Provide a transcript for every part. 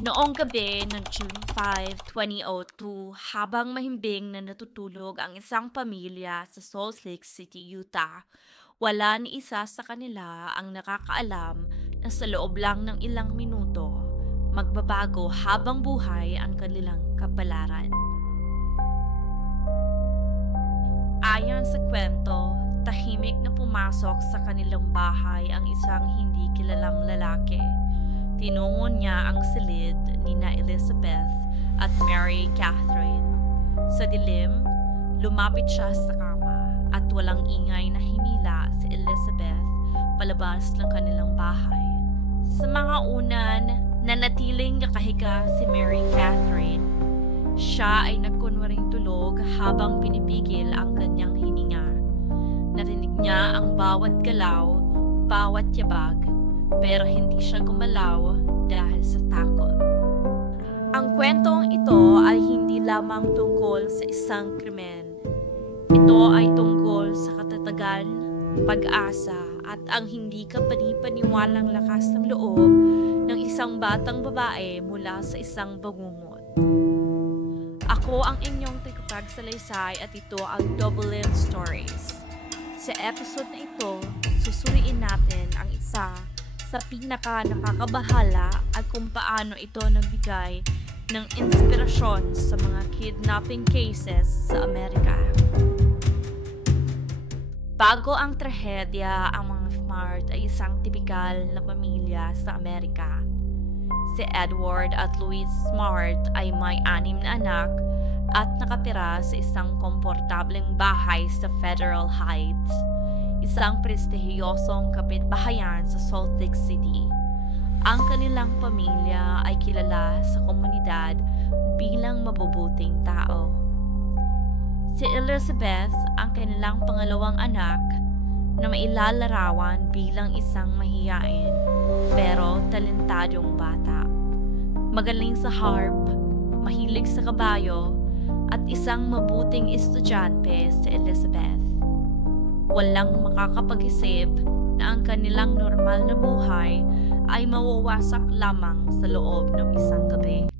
Noong gabi ng June 5, 2002, habang mahimbing na natutulog ang isang pamilya sa Salt Lake City, Utah, wala ni isa sa kanila ang nakakaalam na sa loob lang ng ilang minuto, magbabago habang buhay ang kanilang kapalaran. Ayon sa kwento, tahimik na pumasok sa kanilang bahay ang isang hindi kilalang lalaki. Tinungo niya ang silid ni na Elizabeth at Mary Catherine. Sa dilim, lumapit siya sa kama at walang ingay na hinila si Elizabeth palabas ng kanilang bahay. Sa mga unan, nanatiling nakahiga si Mary Catherine. Siya ay nagkunwaring tulog habang pinipigil ang kanyang hininga. Narinig niya ang bawat galaw, bawat yabag, pero hindi siya gumalaw dahil sa takot. Ang kwentong ito ay hindi lamang tungkol sa isang krimen. Ito ay tungkol sa katatagan, pag-asa, at ang hindi kapani-paniwalang lakas ng loob ng isang batang babae mula sa isang bangungot. Ako ang inyong tagapagsalaysay at ito ang Double M Stories. Sa episode na ito, susuriin natin ang isa sa pinaka-nakakabahala at kung paano ito nagbigay ng inspirasyon sa mga kidnapping cases sa Amerika. Bago ang trahedya, ang mga Smart ay isang tipikal na pamilya sa Amerika. Si Edward at Louise Smart ay may 6 na anak at nakatira sa isang komportableng bahay sa Federal Heights, isang prestihiyosong kapitbahayan sa Salt Lake City. Ang kanilang pamilya ay kilala sa komunidad bilang mabubuting tao. Si Elizabeth, ang kanilang pangalawang anak, na mailalarawan bilang isang mahiyain pero talentadong bata. Magaling sa harp, mahilig sa kabayo, at isang mabuting estudyante si Elizabeth. Walang makakapag-isip na ang kanilang normal na buhay ay mawawasak lamang sa loob ng isang gabi.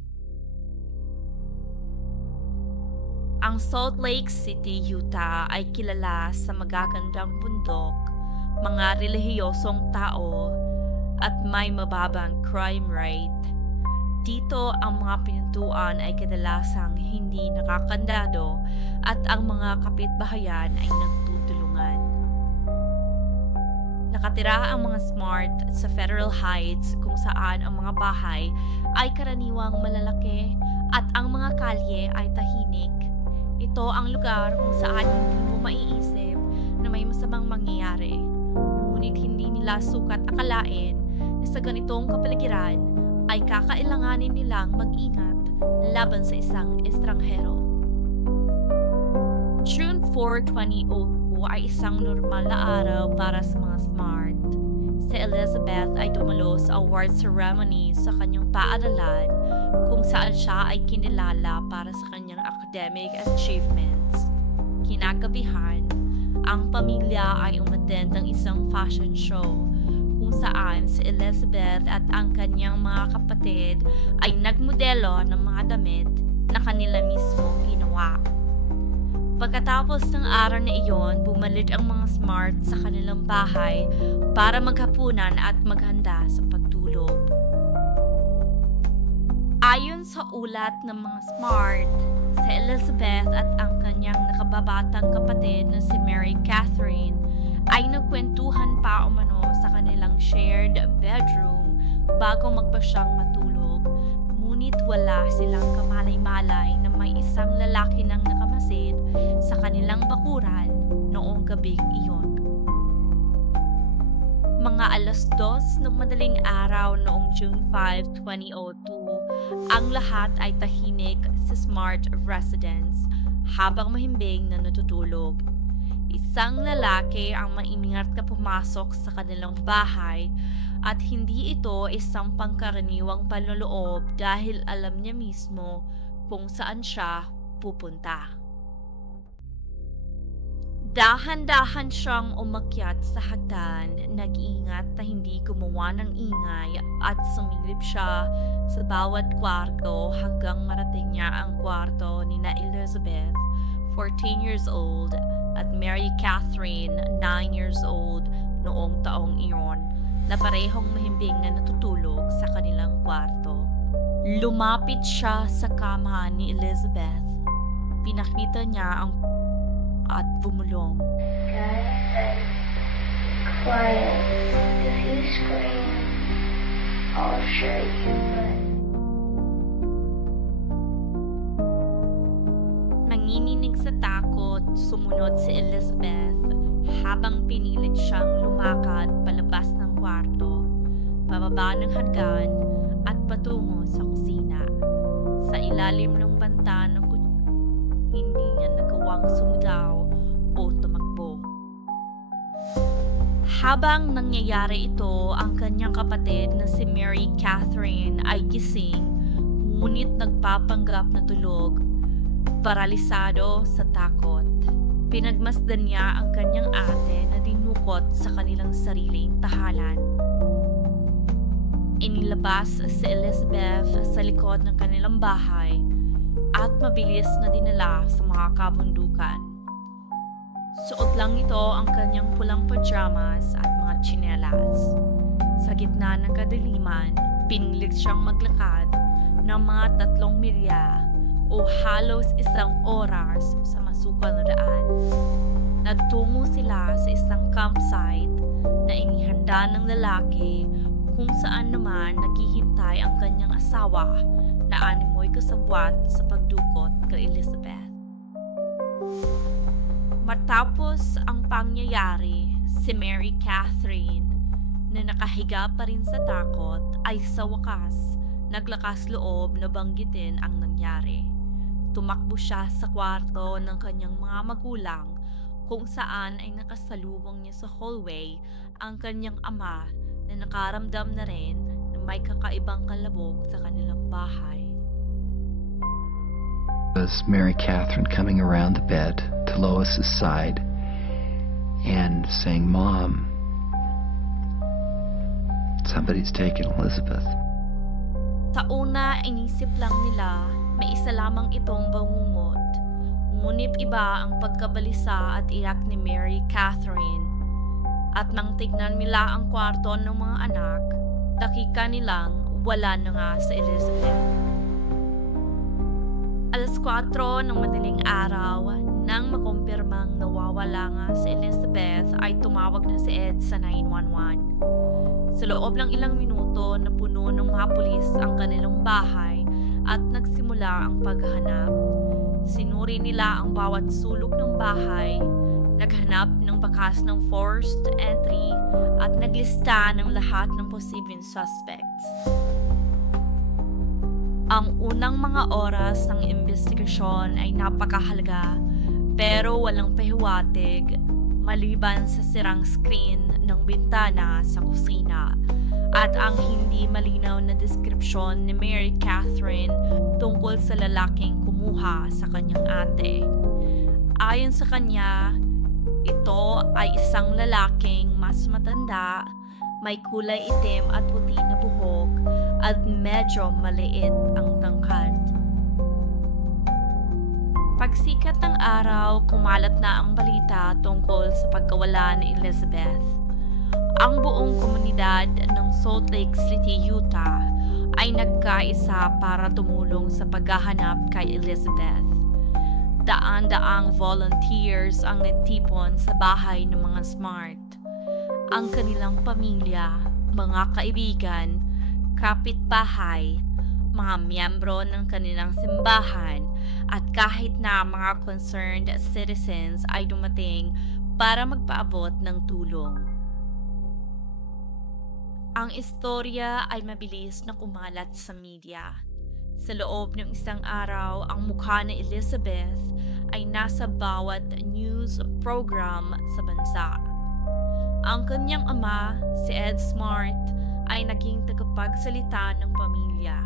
Ang Salt Lake City, Utah ay kilala sa magagandang bundok, mga relihiyosong tao, at may mababang crime rate. Dito ang mga pintuan ay kadalasang hindi nakakandado at ang mga kapitbahayan ay nagtutulungan. Nakatira ang mga Smart sa Federal Heights kung saan ang mga bahay ay karaniwang malalaki at ang mga kalye ay tahimik. Ito ang lugar kung saan hindi mo maiisip na may masamang mangyayari. Ngunit hindi nila sukat akalain na sa ganitong kapaligiran ay kakailanganin nilang mag-ingat laban sa isang estranghero. June 4, 2002 ay isang normal na araw para sa mga Smart. Si Elizabeth ay dumalo sa award ceremony sa kanyang paaralan kung saan siya ay kinilala para sa kanyang academic achievements. Kinagabihan, ang pamilya ay umattend ng isang fashion show kung saan si Elizabeth at ang kanyang mga kapatid ay nagmodelo ng mga damit na kanila mismo ginawa. Pagkatapos ng araw na iyon, bumalik ang mga Smart sa kanilang bahay para maghapunan at maghanda sa pagtulog. Ayon sa ulat ng mga Smart, si Elizabeth at ang kanyang nakababatang kapatid na si Mary Catherine ay nagkwentuhan pa umano sa kanilang shared bedroom bago magpasyang matulog. Ngunit wala silang kamalay-malay na may isang lalaki nang nakamasid sa kanilang bakuran noong gabing iyon. Mga 2:00 ng madaling araw noong June 5, 2002, ang lahat ay tahimik sa Smart residence habang mahimbing na natutulog. Isang lalaki ang maingat na pumasok sa kanilang bahay at hindi ito isang pangkaraniwang panloloob dahil alam niya mismo kung saan siya pupunta. Dahan-dahan siyang umakyat sa hagdan, nag-ingat na hindi gumawa ng ingay at sumilip siya sa bawat kwarto hanggang marating niya ang kwarto ni na Elizabeth, 14 years old, at Mary Catherine, 9 years old, noong taong iyon, na parehong mahimbing na natutulog sa kanilang kwarto. Lumapit siya sa kama ni Elizabeth. Pinakita niya ang at bumulong. Guys, quiet. If you scream, I'll show you. Nanginginig sa takot, sumunod si Elizabeth habang pinilit siyang lumakad palabas ng kwarto, pababa ng hagdan at patungo sa kusina. Sa ilalim ng banta ng hindi niya nagawang sumigaw o tumakbo. Habang nangyayari ito, ang kanyang kapatid na si Mary Catherine ay gising, ngunit nagpapanggap na tulog, paralisado sa takot. Pinagmasdan niya ang kanyang ate na dinukot sa kanilang sariling tahanan. Inilabas si Elizabeth sa likod ng kanilang bahay at mabilis na dinala sa mga kabundukan. Suot lang ito ang kanyang pulang pajamas at mga tsinelas. Sa gitna ng kadiliman, pinilit siyang maglakad ng mga 3 milya o halos 1 oras sa masukal na daan. Nagtungo sila sa isang campsite na inihanda ng lalaki kung saan naman naghihintay ang kanyang asawa na animoy kasabwat sa pagdukot kay Elizabeth. Matapos ang pangyayari, si Mary Catherine, na nakahiga pa rin sa takot, ay sa wakas naglakas loob na banggitin ang nangyari. Tumakbo siya sa kwarto ng kanyang mga magulang kung saan ay nakasalubong niya sa hallway ang kanyang ama na nakaramdam na rin na may kakaibang kalabog sa kanilang bahay. Was Mary Catherine coming around the bed to Lois's side and saying, "Mom, somebody's taken Elizabeth." Sa una, inisip lang nila may isa lamang itong bangungot. Ngunit iba ang pagkabalisa at iyak ni Mary Catherine. At nang tignan nila ang kwarto ng mga anak, dakika nilang wala na nga sa Elizabeth. Alas 4 ng madaling araw, nang makumpirmang nawawala nga si Elizabeth, ay tumawag na si Ed sa 911. Sa loob ng ilang minuto, napuno ng mga pulis ang kanilang bahay at nagsimula ang paghahanap. Sinuri nila ang bawat sulok ng bahay, naghanap ng bakas ng forced entry at naglista ng lahat ng posibleng suspects. Ang unang mga oras ng investigasyon ay napakahalaga pero walang pahiwatig maliban sa sirang screen ng bintana sa kusina at ang hindi malinaw na deskripsyon ni Mary Catherine tungkol sa lalaking kumuha sa kanyang ate. Ayon sa kanya, ito ay isang lalaking mas matanda, may kulay itim at puti na buhok at medyo maliit ang tangkad. Pagsikat ng araw, kumalat na ang balita tungkol sa pagkawala ni Elizabeth. Ang buong komunidad ng Salt Lake City, Utah ay nagkaisa para tumulong sa paghahanap kay Elizabeth. Daan-daang volunteers ang nagtipon sa bahay ng mga Smart. Ang kanilang pamilya, mga kaibigan, kapitbahay, mga miyembro ng kanilang simbahan at kahit na mga concerned citizens ay dumating para magpaabot ng tulong. Ang istorya ay mabilis na kumalat sa media. Sa loob ng isang araw, ang mukha ni Elizabeth ay nasa bawat news program sa bansa. Ang kanyang ama, si Ed Smart, ay naging tagapagsalita ng pamilya.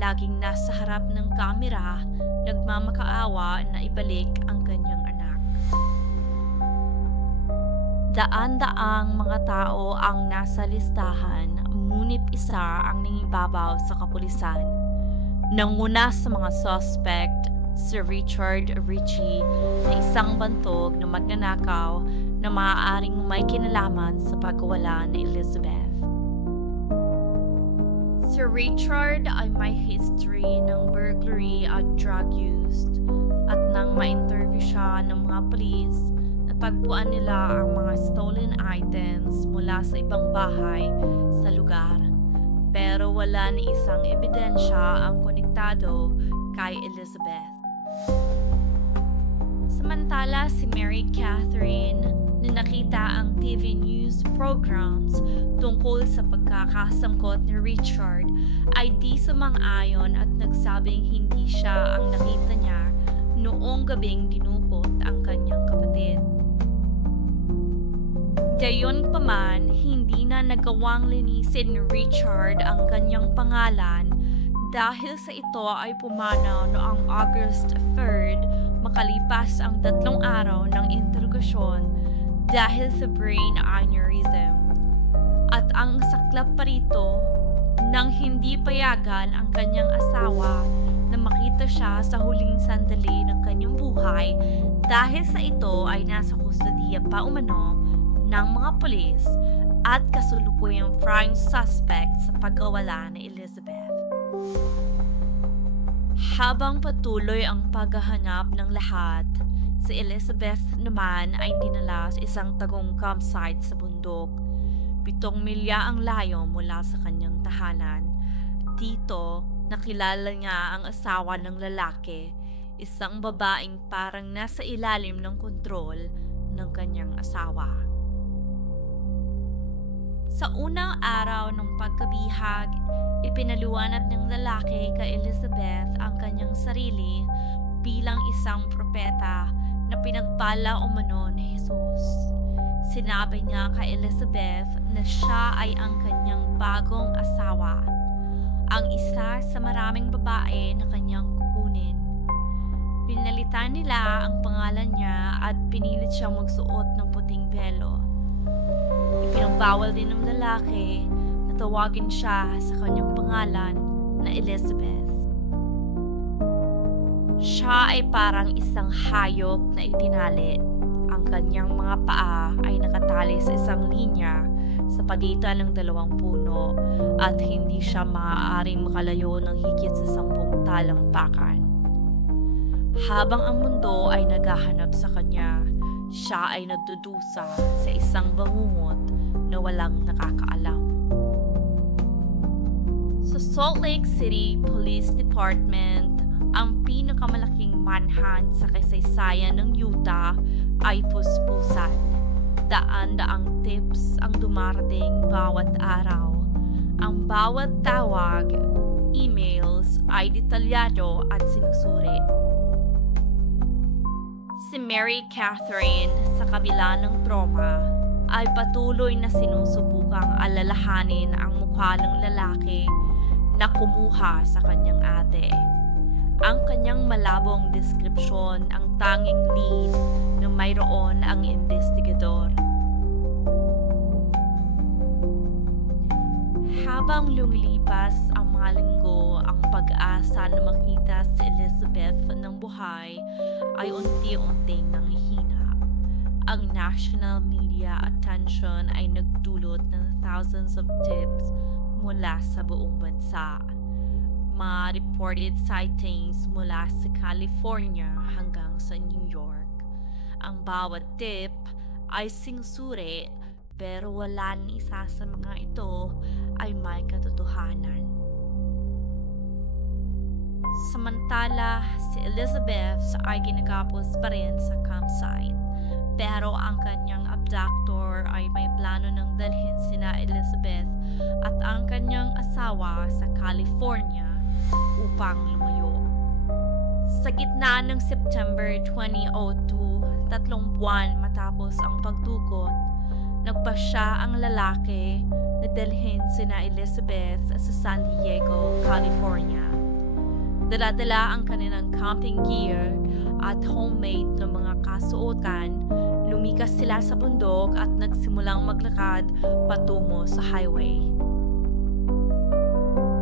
Laging nasa harap ng kamera, nagmamakaawa na ibalik ang kanyang anak. Daan-daang mga tao ang nasa listahan, ngunit isa ang nangibabaw sa kapulisan. Nanguna sa mga suspect, si Richard Ritchie, na isang bantog na magnanakaw na maaaring may kinalaman sa pagkawala ni Elizabeth. Si Richard ay may history ng burglary at drug use, at nang ma-interview siya ng mga pulis, natagpuan nila ang mga stolen items mula sa ibang bahay sa lugar, pero wala ni isang ebidensya ang konektado kay Elizabeth. Samantala, si Mary Catherine na nakita ang TV news programs tungkol sa pagkakasangkot ni Richard ay di sumang-ayon at nagsabing hindi siya ang nakita niya noong gabing dinukot ang kanyang kapatid. Gayunpaman, hindi na nagawang linisin ni Richard ang kanyang pangalan dahil sa ito ay pumanaw noong August 3rd, makalipas ang 3 araw ng interogasyon dahil sa brain aneurysm. At ang saklap pa rito, nang hindi payagan ang kanyang asawa na makita siya sa huling sandali ng kanyang buhay dahil sa ito ay nasa kustodiya pa umano ng mga pulis at kasulukuyang prime suspect sa pagkawala ni Elizabeth. Habang patuloy ang paghahanap ng lahat, si Elizabeth naman ay dinala sa isang tagong campsite sa bundok. 7 milya ang layo mula sa kanyang tahanan. Dito, nakilala niya ang asawa ng lalaki, isang babaeng parang nasa ilalim ng kontrol ng kanyang asawa. Sa unang araw ng pagkabihag, ipinaliwanag ng lalaki kay Elizabeth ang kanyang sarili bilang isang propeta na pinagpala umano ni Jesus. Sinabi niya kay Elizabeth na siya ay ang kanyang bagong asawa, ang isa sa maraming babae na kanyang kukunin. Pinalitan nila ang pangalan niya at pinilit siyang magsuot ng puting belo. Ipinagbawal din ng lalaki na tawagin siya sa kanyang pangalan na Elizabeth. Siya ay parang isang hayop na itinali. Ang kanyang mga paa ay nakatali sa isang linya sa pagitan ng 2 puno at hindi siya maaaring makalayo ng higit sa 10 talampakan. Habang ang mundo ay naghahanap sa kanya, siya ay nagdudusa sa isang bangungot na walang nakakaalam. Sa Salt Lake City Police Department, ang pinakamalaking manhunt sa kasaysayan ng Utah ay puspusan. Daan-daang tips ang dumarating bawat araw. Ang bawat tawag, emails ay detalyado at sinusuri. Si Mary Catherine, sa kabila ng trauma, ay patuloy na sinusubukang alalahanin ang mukha ng lalaki na kumuha sa kanyang ate. Ang kanyang malabong deskripsyon ang tanging lead na mayroon ang investigador. Habang lumilipas ang mga linggo, ang pag-asa na makita si Elizabeth ng buhay ay unti-unting nanghihina. Ang national media attention ay nagdulot ng thousands of tips mula sa buong bansa. Mga reported sightings mula sa California hanggang sa New York. Ang bawat tip ay singsuri, pero wala ni isa sa mga ito ay may katotohanan. Samantala, si Elizabeth ay ginagapos pa rin sa campsite, pero ang kanyang abductor ay may plano ng dalhin sina Elizabeth at ang kanyang asawa sa California upang lumayo. Sa gitna ng September 2002, 3 buwan matapos ang pagdukot, nagpasya ang lalaki na dalhin sina Elizabeth sa San Diego, California. Dala-dala ang kanilang camping gear at homemade na mga kasuotan, lumikas sila sa bundok at nagsimulang maglakad patungo sa highway.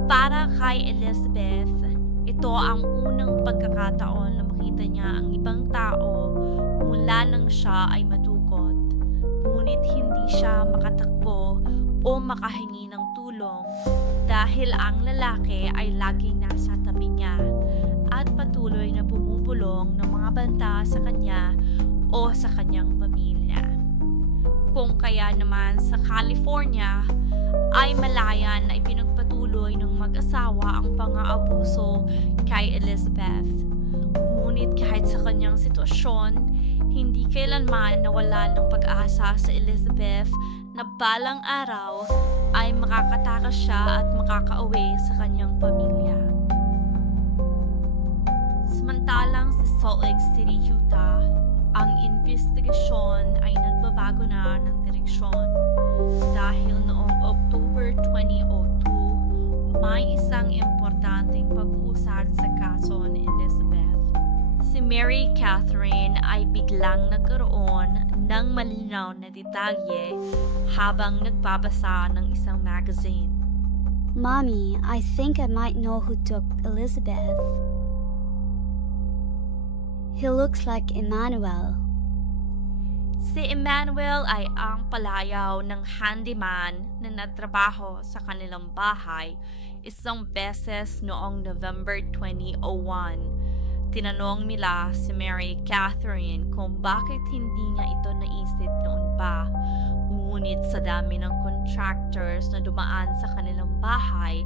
Para kay Elizabeth, ito ang unang pagkakataon na makita niya ang ibang tao mula nang siya ay madukot. Ngunit hindi siya makatakbo o makahingi ng tulong dahil ang lalaki ay laging nasa tabi niya at patuloy na bumubulong ng mga banta sa kanya o sa kanyang pamilya. Kung kaya naman sa California ay malaya na ipinagpatuloy ng mag-asawa ang pang-aabuso kay Elizabeth. Ngunit kahit sa kanyang sitwasyon, hindi kailanman nawala ng pag-asa sa Elizabeth na balang araw ay makakatakas siya at makakauwi sa kanyang pamilya. Samantalang sa Salt Lake City, Utah, ang investigasyon ay nagbabago na ng direksyon dahil noong October 2002, may isang importanteng pag-uusad sa kaso ni Elizabeth. Si Mary Catherine ay biglang nagkaroon ng malinaw na detalye habang nagbabasa ng isang magazine. Mommy, I think I might know who took Elizabeth. He looks like Emmanuel. Si Emmanuel ay ang palayaw ng handyman na nagtrabaho sa kanilang bahay isang beses noong November 2001. Tinanong nila si Mary Catherine kung bakit hindi niya ito naisip noon pa. Ngunit sa dami ng contractors na dumaan sa kanilang bahay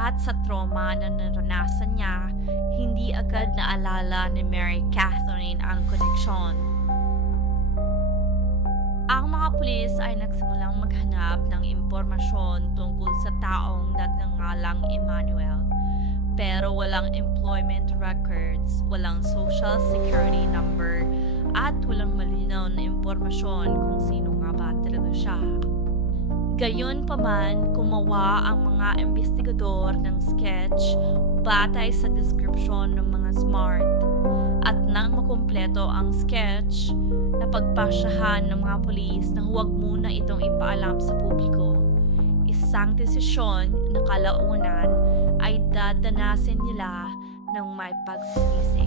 at sa trauma na naranasan niya, hindi agad naalala ni Mary Catherine ang koneksyon. Ang mga pulis ay nagsimulang maghanap ng impormasyon tungkol sa taong nagngangalang Emmanuel. Pero walang employment records, walang social security number, at walang malinaw na impormasyon kung sino nga ba talaga siya. Gayunpaman, gumawa ang mga investigador ng sketch batay sa description ng mga SMART. At nang makumpleto ang sketch, napagpasyahan ng mga pulis na huwag muna itong ipaalam sa publiko. Isang desisyon na kalaunan ay dadanasin nila ng may pagsisisi.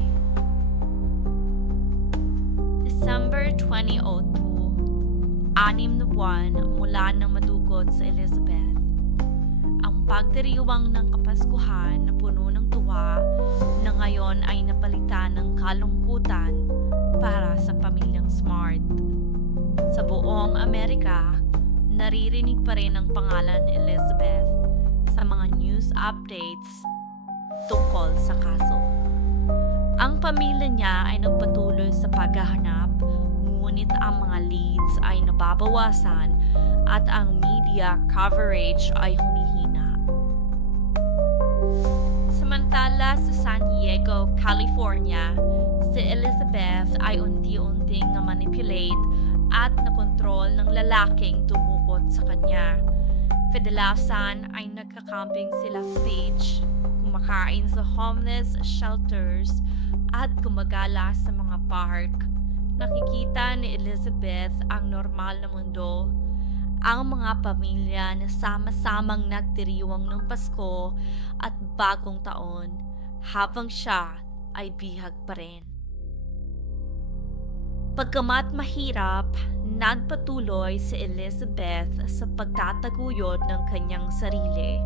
December 2002, 6 na buwan mula nang madukot sa Elizabeth. Ang pagdiriwang ng Kapaskuhan na puno ng tuwa na ngayon ay napalitan ng kalungkutan para sa pamilyang Smart. Sa buong Amerika, naririnig pa rin ang pangalan ni Elizabeth sa mga news updates tungkol sa kaso. Ang pamilya niya ay nagpatuloy sa paghahanap, ngunit ang mga leads ay nababawasan at ang media coverage ay humihina. Samantala sa San Diego, California, si Elizabeth ay unti-unting na-manipulate at nakontrol ng lalaking tumukot sa kanya. Kadalasan ay nagkakamping sila sa beach, kumakain sa homeless shelters, at gumagala sa mga park. Nakikita ni Elizabeth ang normal na mundo, ang mga pamilya na sama-samang nagdiriwang ng Pasko at Bagong Taon, habang siya ay bihag pa rin. Pagkamat mahirap, nagpatuloy si Elizabeth sa pagtataguyod ng kanyang sarili.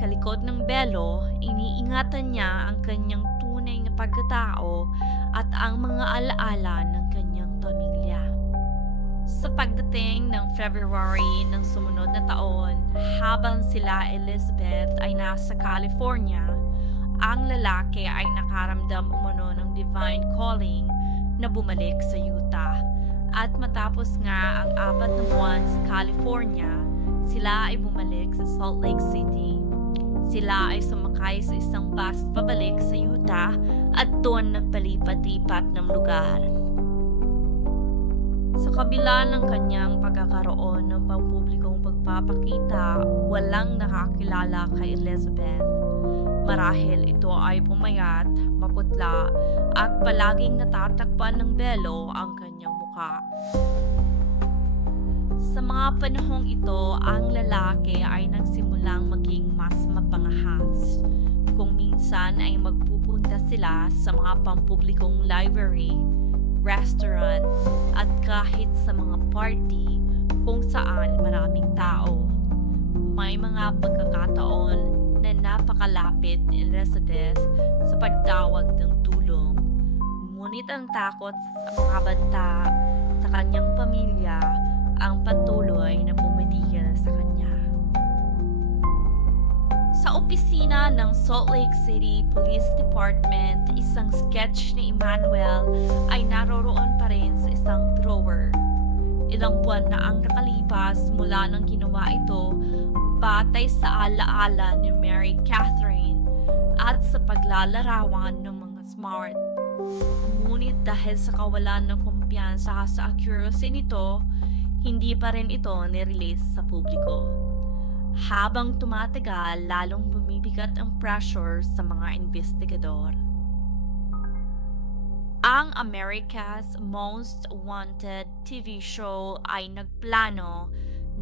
Kalikod ng belo, iniingatan niya ang kanyang tunay na pagkatao at ang mga alaala ng kanyang pamilya. Sa pagdating ng February ng sumunod na taon, habang sila Elizabeth ay nasa California, ang lalaki ay nakaramdam umano ng divine calling na bumalik sa Utah. At matapos nga ang 4 na buwan sa California, sila ay bumalik sa Salt Lake City. Sila ay sumakay sa isang bus pabalik sa Utah at doon nagpalipat-lipat ng lugar. Sa kabila ng kanyang pagkakaroon ng pampublikong pagpapakita, walang nakakilala kay Elizabeth. Marahil ito ay pumayat, maputla, at palaging natatakpan ng belo ang kanyang mukha. mukha. Sa mga panahong ito, ang lalaki ay nagsimulang maging mas mapangahas. Kung minsan ay magpupunta sila sa mga pampublikong library, restaurant, at kahit sa mga party kung saan maraming tao. May mga pagkakataon na napakalapit ni Elizabeth sa pagtawag ng tulong. Ngunit ang takot sa mga banta sa kanyang pamilya ang patuloy na pumitigil sa kanya. Sa opisina ng Salt Lake City Police Department, isang sketch ni Emmanuel ay naroroon pa rin sa isang drawer. Ilang buwan na ang nakalipas mula nang ginawa ito batay sa alaala ni Mary Catherine at sa paglalarawan ng mga smart. Ngunit dahil sa kawalan ng kumpiyansa sa accuracy nito, hindi pa rin ito nirelease sa publiko. Habang tumatagal, lalong bumibigat ang pressure sa mga investigador. Ang America's Most Wanted TV show ay nagplano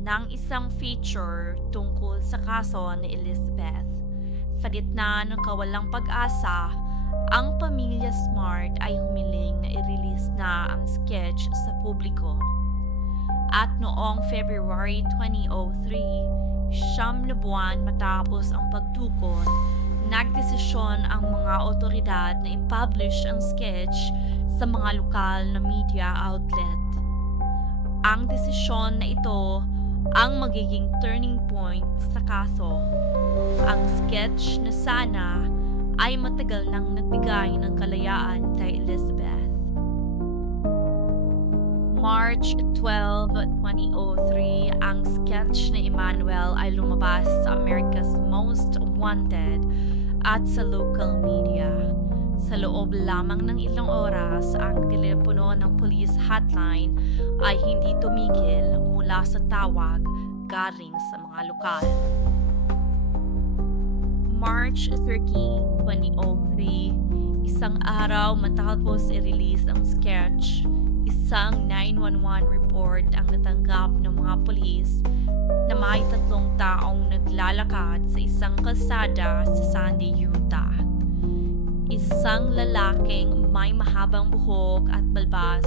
ng isang feature tungkol sa kaso ni Elizabeth. Sa gitna ng kawalang pag-asa, ang pamilya Smart ay humiling na i-release na ang sketch sa publiko. At noong February 2003, 9 na buwan matapos ang pagtukod, nagdesisyon ang mga otoridad na i-publish ang sketch sa mga lokal na media outlet. Ang desisyon na ito ang magiging turning point sa kaso. Ang sketch na sana ay matagal nang nagbigay ng kalayaan kay Elizabeth. March 12, 2003, ang sketch ni Emmanuel ay lumabas sa America's Most Wanted at sa local media. Sa loob lamang ng ilang oras, ang telepono ng police hotline ay hindi tumigil mula sa tawag galing sa mga lokal. March 13, 2003, isang araw matapos i-release ang sketch, isang 911 report ang natanggap ng mga pulis na may 3 taong naglalakad sa isang kalsada sa Sandy, Utah. Isang lalaking may mahabang buhok at balbas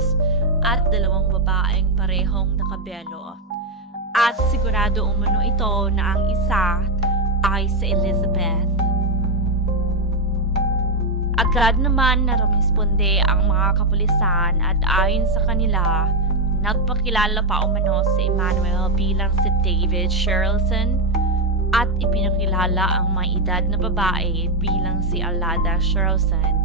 at 2 babaeng parehong nakabelo. At sigurado umano ito na ang isa ay si Elizabeth. Agad naman na rumisponde ang mga kapulisan at ayon sa kanila, nagpakilala pa umano si Emmanuel bilang si David Sherrilson at ipinakilala ang may edad na babae bilang si Alada Sherrilson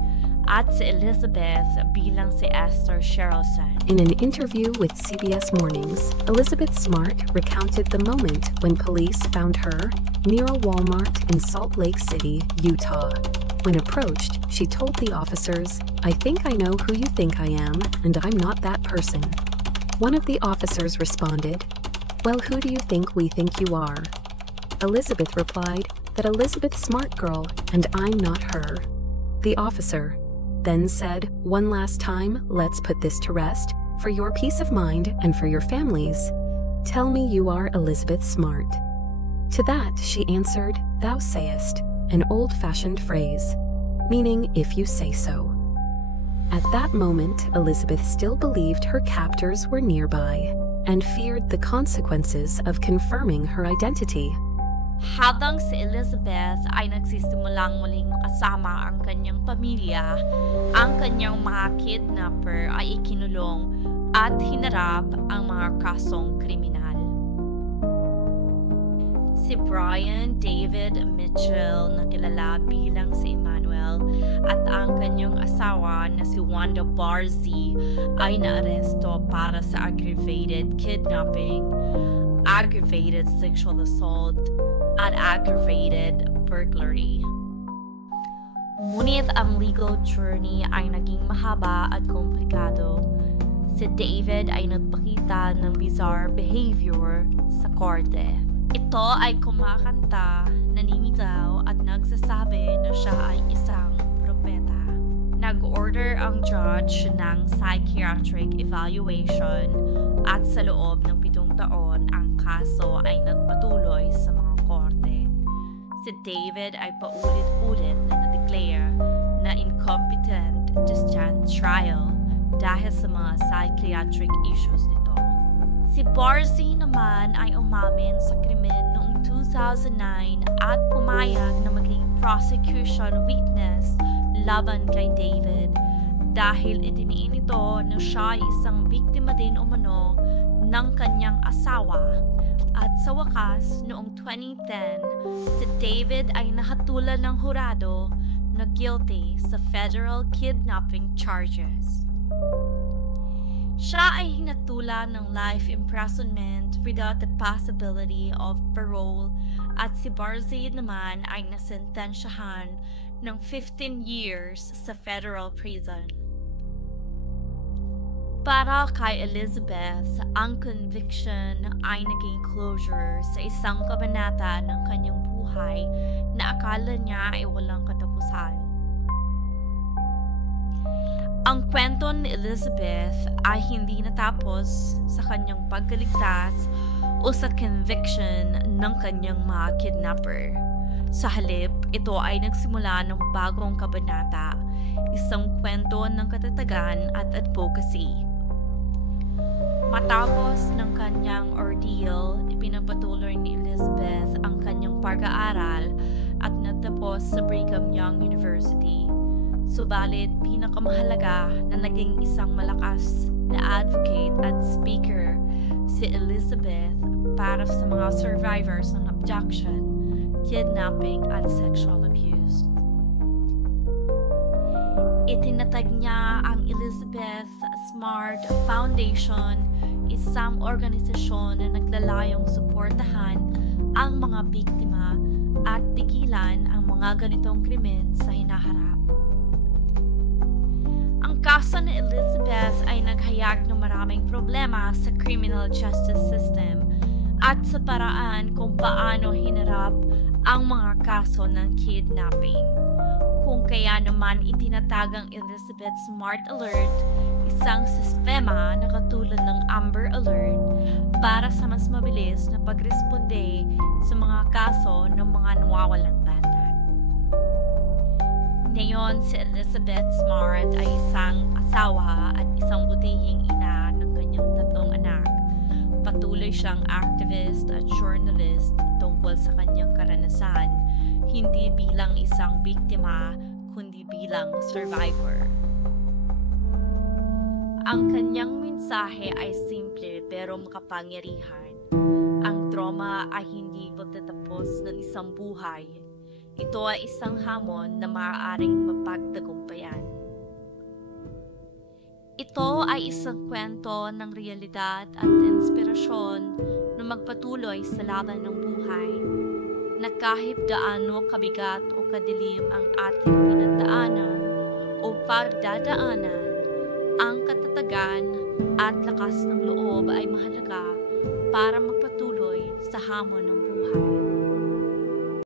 at si Elizabeth bilang si Esther Sherrilson. In an interview with CBS Mornings, Elizabeth Smart recounted the moment when police found her near a Walmart in Salt Lake City, Utah. When approached, she told the officers, "I think I know who you think I am, and I'm not that person." One of the officers responded, "Well, who do you think we think you are?" Elizabeth replied that Elizabeth Smart Girl, and I'm not her. The officer then said, "One last time, let's put this to rest, for your peace of mind and for your families. Tell me you are Elizabeth Smart." To that she answered, "Thou sayest," an old-fashioned phrase, meaning if you say so. At that moment, Elizabeth still believed her captors were nearby and feared the consequences of confirming her identity. Habang si Elizabeth ay nagsisimulang muling makasama ang kanyang pamilya, ang kanyang mga kidnapper ay ikinulong at hinarap ang mga kasong kriminal. Si Brian David Mitchell na kilala bilang si Emmanuel at ang kanyang asawa na si Wanda Barzee ay naaresto para sa aggravated kidnapping, aggravated sexual assault, at aggravated burglary. Ngunit ang legal journey ay naging mahaba at komplikado. Si David ay nagpakita ng bizarre behavior sa korte. Ito ay kumakanta, naninigaw at nagsasabi na siya ay isang propeta. Nag-order ang judge ng psychiatric evaluation at sa loob ng 7 taon ang kaso ay nagpatuloy sa mga korte. Si David ay paulit-ulit na na-declare na incompetent to stand trial dahil sa mga psychiatric issues nito. Si Barzy naman ay umamin sa krimen noong 2009 at pumayag na maging prosecution witness laban kay David dahil idiniin nito na siya ay isang biktima din umano ng kanyang asawa. At sa wakas, noong 2010, si David ay nahatulan ng hurado na guilty sa federal kidnapping charges. Siya ay hinatulan ng life imprisonment without the possibility of parole at si Barzy naman ay nasentensyahan ng 15 years sa federal prison. Para kay Elizabeth, ang conviction ay naging closure sa isang kabanata ng kanyang buhay na akala niya ay walang katapusan. Ang kwento ni Elizabeth ay hindi natapos sa kanyang pagkaligtas o sa conviction ng kanyang mga kidnapper. Sa halip, ito ay nagsimula ng bagong kabanata, isang kwento ng katatagan at advocacy. Matapos ng kanyang ordeal, ipinagpatuloy ni Elizabeth ang kanyang pag-aaral at natapos sa Brigham Young University. Subalit, pinakamahalaga na naging isang malakas na advocate at speaker si Elizabeth para sa mga survivors ng abduction, kidnapping at sexual abuse. Itinatag niya ang Elizabeth Smart Foundation, isang organisasyon na naglalayong suportahan ang mga biktima at tigilan ang mga ganitong krimen sa hinaharap. Ang kaso ni Elizabeth ay naghayag ng maraming problema sa criminal justice system at sa paraan kung paano hinarap ang mga kaso ng kidnapping. Kung kaya naman itinatag ang Elizabeth Smart Alert, isang sistema na katulad ng Amber Alert para sa mas mabilis na pagresponde sa mga kaso ng mga nawawalang bata. Ngayon, si Elizabeth Smart ay isang asawa at isang butihing ina ng kanyang 3 anak. Patuloy siyang activist at journalist tungkol sa kanyang karanasan, hindi bilang isang biktima, kundi bilang survivor. Ang kanyang mensahe ay simple pero makapangyarihan. Ang trauma ay hindi pagtatapos ng isang buhay. Ito ay isang hamon na maaaring mapagtagumpayan. Ito ay isang kwento ng realidad at inspirasyon na magpatuloy sa laban ng buhay, na kahit gaano kabigat o kadilim ang ating pinagdaanan o pagdadaanan, ang katatagan at lakas ng loob ay mahalaga para magpatuloy sa hamon ng